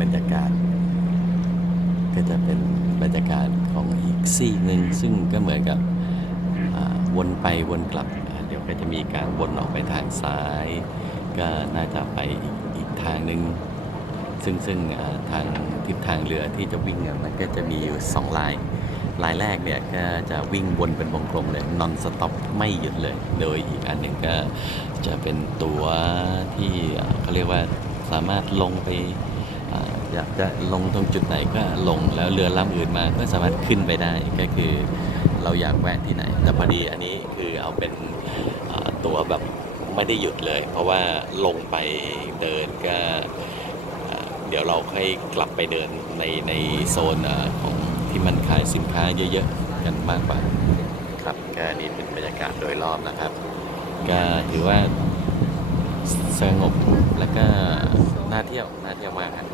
บรรยากาศ ก็จะเป็นบรรยากาศของอีกซีกหนึ่งซึ่งก็เหมือนกับวนไปวนกลับ เดี๋ยวก็จะมีการวนออกไปทางซ้าย ก็น่าจะไปอีกอีกทางหนึ่งซึ่งซึ่งทางทิศทางเรือที่จะวิ่งมันก็จะมีอยู่สองลายลายแรกเนี่ยก็จะวิ่งวนเป็นวงกลมเลยนอนสต็อปไม่หยุดเลย โดยอีกอันหนึ่งก็จะเป็นตัวที่เขาเรียกว่าสามารถลงไป อยากจะลงตรงจุดไหนก็ลงแล้วเรือลำอื่นมาก็สามารถขึ้นไปได้ก็คือเราอยากแวะที่ไหน แต่พอดีอันนี้คือเอาเป็นตัวแบบไม่ได้หยุดเลย เพราะว่าลงไปเดินก็เดี๋ยวเราค่อยกลับไปเดินในในโซนอของที่มันขายสินค้าเยอะๆกันมากกว่าครับก็นี่เป็นบรรยากาศโดยรอบนะครับ ก็ถือว่าสงบแล้วก็น่าเที่ยวน่าเที่ยวมากครับ